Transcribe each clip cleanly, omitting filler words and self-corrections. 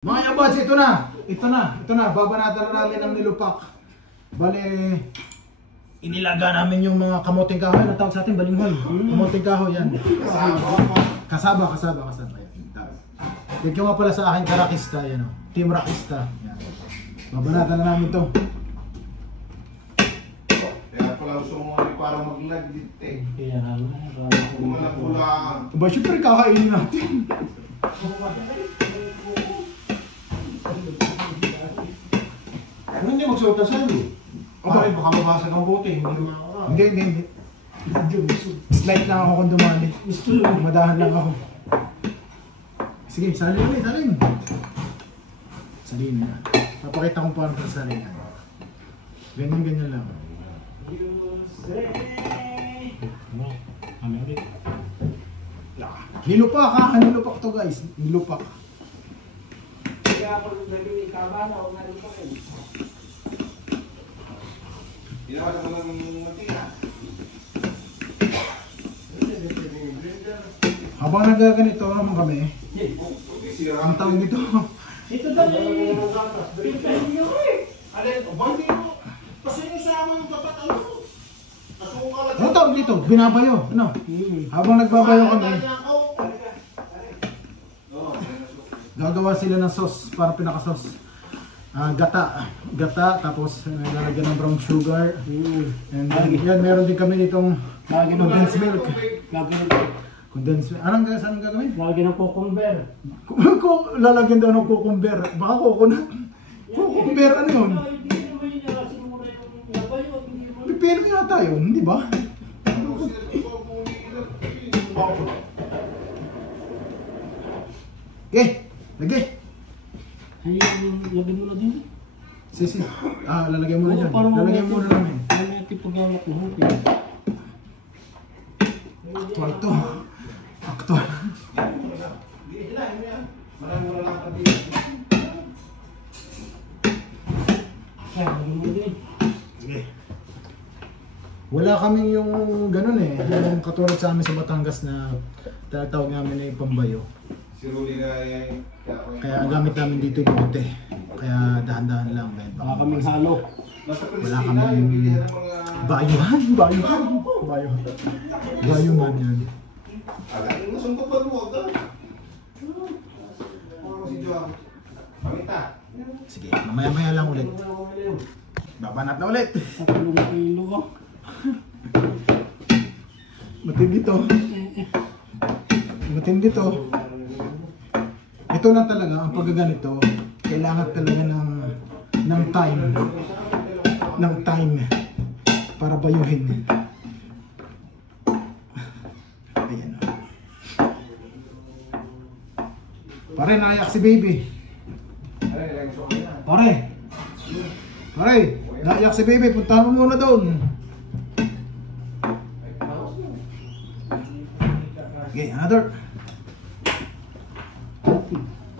Mga yabads, ito na, babanatan na namin ang nilupak. Bale, inilaga namin yung mga kamoting kahoy, na tawag sa atin, balinghoy. Kamoting kahoy, yan. Kasaba, yan. Thank you nga pala sa aking karakista, yan o. Team Rakista. Yan. Babanatan na namin to. Kaya pala gusto mo para mag-lag eh. Kaya Kulang-kulang. Ba, syempre kakainin natin. Hindi magsuot na sa'yo. Pare, baka mabasag ang bote. Hindi. Slight lang ako kung dumali. Madahan lang ako. Sige, salin. Salin na. Papakita kong paano sa salin. Ganyan lang. Nilupak to guys. Nilupak. Kaya ako naging ikabana o nalipakin. Inawasan mo ng matina. Habang nagaganito naman kami, ang tawag dito. Ito daw eh. Alin, bandi mo. Kasi yung sama yung dapat ano. Nasukal at Ang tawag dito, binabayo. Ano? Habang nagbabayo kami, gagawa sila ng sauce, para pinaka-sauce. Gata, tapos lalagyan ng brown sugar. And then, yan, meron din kami nitong condensed milk. Condensed milk. Anong gagawin? Lagi ng cucumber. Lalagyan daw ng cucumber. Baka coconut. Cucumber, ano yun? Hindi naman yun siguro yung nabayo. Pipino yata yun, hindi ba? Lagay. Ay, lagyan mo na din. Sisi. Lalagyan mo na dyan. Lalagyan mo na namin. Ano yung tipagawak ng hupin? Aktual to. Aktual. Ay, lagyan mo din. Sige. Wala kaming yung ganun eh. Yung katulad sa amin sa Batangas na tatawag namin na yung pambayo. si Ruli na yan. Kaya ang gamit namin dito yung bote. Kaya dahan-dahan lang. Baka kaming halo. Wala kaming bayuhan yan. Agad yung nasungkupan mo. Si Joao. Pamita. Sige, mamaya-maya lang ulit. Babanat na ulit. Sa tulong kilo ko. Matindi to. Ito lang talaga, ang paggaganito, kailangan talaga ng time para bayuhin. Ayan. Pare, naiyak si baby. Pare, naiyak si baby. Puntahan mo muna doon. Okay, another.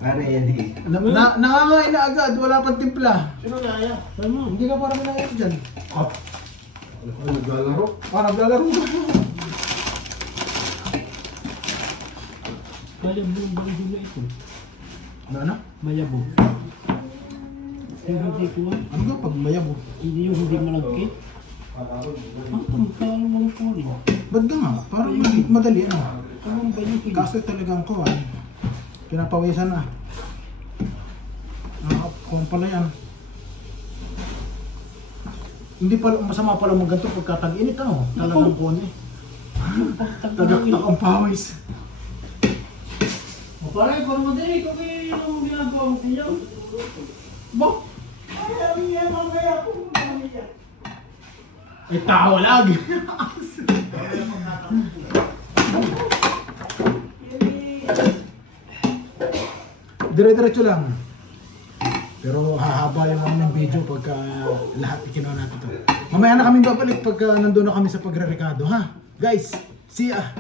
Ano yan eh? Nangangain na agad, wala pang timpla. Sino naya? Hindi ka parang nangain dyan. Naglalaro? Naglalaro ka. Mayabo ng balido na ito. Ano? Mayabo. Yung hindi ko Ano ka pag mayabo? hindi yung hindi malagkit. Magkano lang po rin. Ba't ka nga? Parang madali ano. Anong ba yung Kaso talagang kuhan. Pinapawisan na. Kuhan pala yan. Hindi pala, masama pala magganto pagka tag-init ano. Talagang kuhan eh. Tagaktak ang pawis. Pare, parang madali. Kung yung ginagawa mo niya. Ba? Tawalag! Dire-diretso lang. Pero hahaba yung aming video pagka lahat ikinaw natin to. Mamaya na kami babalik pagka nandun na kami sa pagre-rekado, ha? Guys, see ya!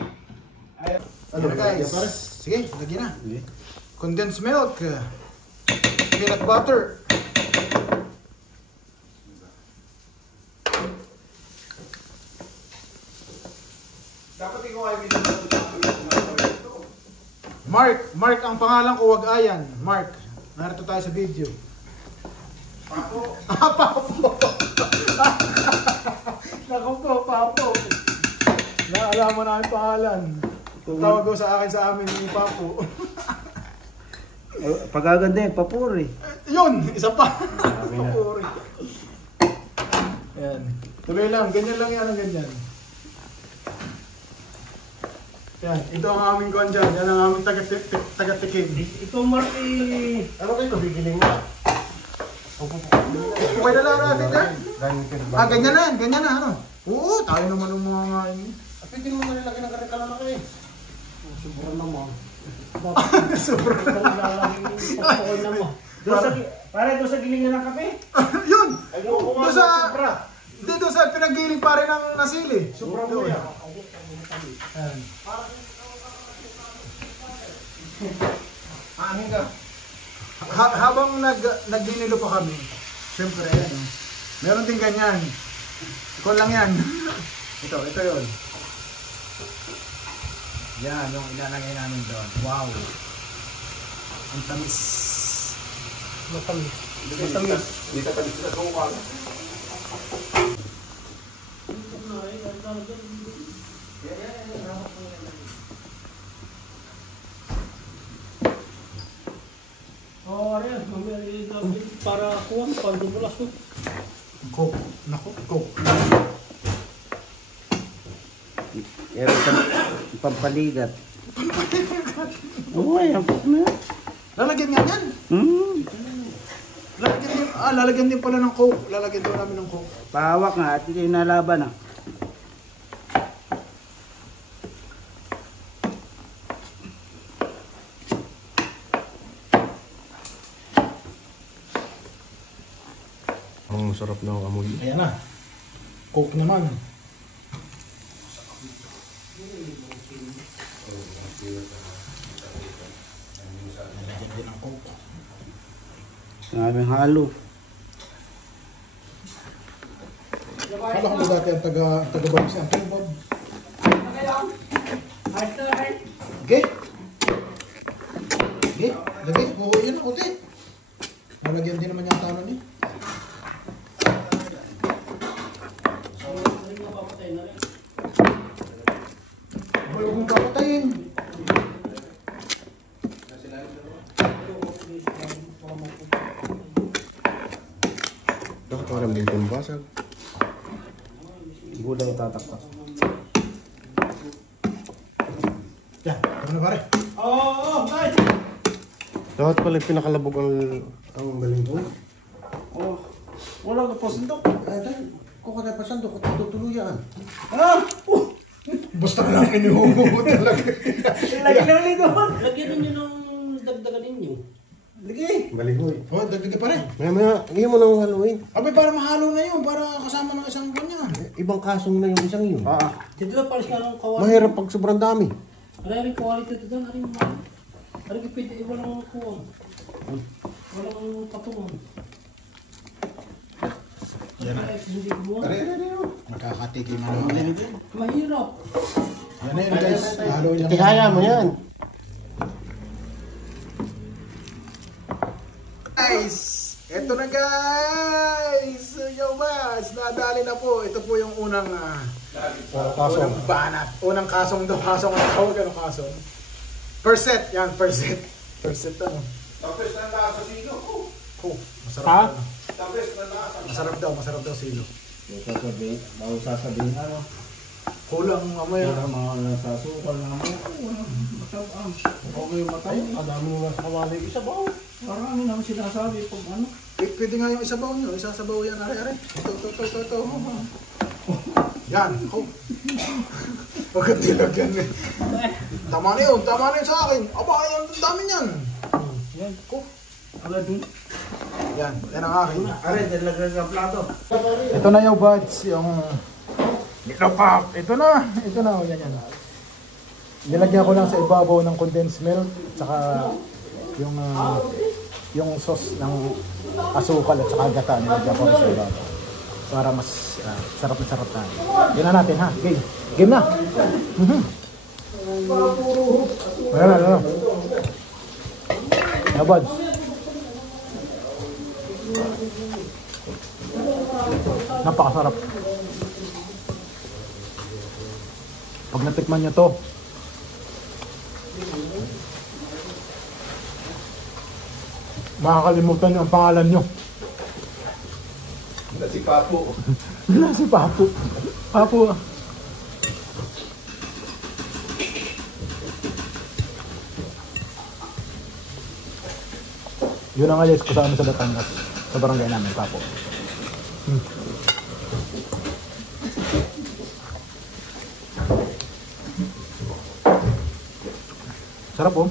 Ano guys? Sige, lagyan na. Condensed milk, peanut butter. Dapat ikaw ay binigyan. Mark ang pangalan ko, wag Ayan. Mark. Narito tayo sa video. Papo. Papo. Naku po, Papo. Naalala mo na ang pangalan. Tawag ko sa akin sa amin ni Papo. Pagaganda yun, papuri. Yun, isa pa. Papuri. Ayan. Tuloy lang, ganyan lang yan ang ganyan. Yan, ito ang aming kwan dyan. Yan ang aming taga-tikim. Ito, Marty. Ano kayo bibiling mo? Okay na lang natin dyan. Ganyan na yan, ganyan na ano. Oo, tayo naman ng mga ngayon. Pwede mo na nilagay ng karikala na kayo. Sobrang naman. Sobrang. Sobrang naman. Doon sa gilingan ng kape? Yun! Ay, doon Doon sa... Dito sa pinaggiling pare ng nasili. Sobrang mo Doon. yan. Ayan. Aangin ka. Habang naglinilo pa kami, siyempre, ayan, meron din ganyan. Ikaw lang yan. ito yun. Yan, yung ilalagay namin doon. Wow! Ang tamis. Matamis. Dito ka dito na kumukha. Para kuwan, pandubulas ko. Coke. Naku, Coke. Meron ka pampaligat. Oo, ayan po na. Lalagyan nga yan. Lalagyan din pala ng Coke. Lalagyan din namin ng Coke. Pahawak nga at ito yung nalaban ah. Ang sarap ng amoy. Ayan na. Coke naman. Lalagyan din ng Coke. Maraming halo. Kala ko ba dati ang taga-Barbs yan? Ito, Bob. Okay. Okay. Lagay. Oo, yun na. Okay. Nalagyan din naman yung tanon niya. Huwag mong papatayin. Dapat parang din kong basag. Gulay tatakpas. Yan. Ano na pare? Oo, guys! Dapat pala pinakalabog ang balinghoy. Oh, wala ka pa sundok. Ay, dahil kung kada pa sando, kung tutuluyan. Ah! Basta na lang inuho talaga. Lagi na ulit doon. Lagyan ninyo ng dagdagan ninyo. Lagi. Balinghoy. Oh, dagdag pa rin. Maya, ngayon mo nang haluin. Abay, para mahalo na yun. Para kasama ng isang kanya. Ibang kasong na yung isang yun. Dito na palis nga ng kawali. Mahirap pag sobrang dami. Aray quality ito doon. Aray mo. Aray pwede walang kuwang. Walang patungan. Yan na. Hindi gumawa. Nakakatikim na naman. Mahirap. Yan na yun guys. Haloy lang. Tihaya mo yan. Guys! Ito na guys! Yo mas! Nadali na po. Ito po yung unang unang banat. Unang kasong daw. Kasong ano tawag? Ano kasong? First set. Yan, first set. First set ano. Tapos na lasa sino. Oh, masarap Ha? daw. Tapos na lasa. Masarap daw silo. Sasabihin ano. Kulang mamaya. Mga nasasukal na mo. Masarap. Okay matay. Madami nga sa kawali. Isa ba? Marami naman sinasabi pag ano. Pwede nga yung isabaw nyo. Isasabaw yan. Are. Ito. Yan. Oh. Huwag kang dilagyan eh. Tama na yun sa akin. Aba, yan. Ang dami niyan. Yan. Oh. Agad dun. Yan ang akin. Aray, dalagdag ang plato. Ito na yung buds, yung nilapak. Ito na. Oh, yan. Nilagyan ko lang sa ibabaw ng condensed milk, tsaka yung sauce ng asukal at saka gata. Nilagyan ko rin sa ibabaw. Para mas sarap na. Yan na natin ha. Game na. Ayan na. Yan buds. Napakasarap. Pag natikman nyo to, makakalimutan nyo ang pangalan nyo. Si Papo. Wala si Papo. Papo. Yun ang alis ko sa amin sa Batangas. Sa barangay namin, Papo. Sarap oh.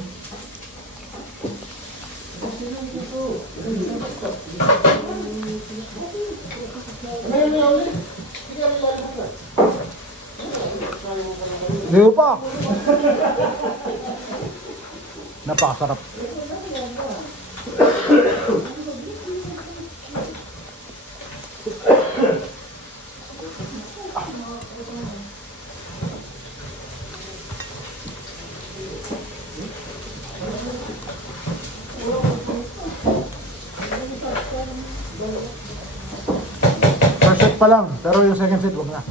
Leo pa. Napakasarap. First set pa lang, pero yung second set wag na.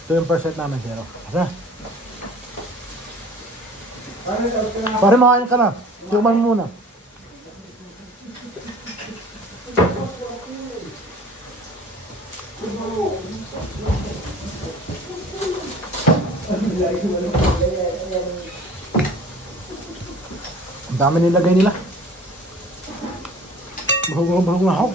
Ito yung first set namin, pero tara. Pare, makain ka na. Tuman mo muna. Ang dami nilagay nila. Bahog na ako.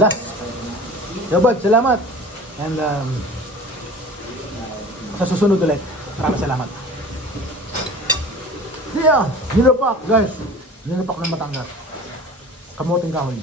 Last. Yabag, salamat. And sa susunod ulit. Maraming salamat. Yeah, nilapak guys. Nilapak ng Batangas. Kamuting kahoy.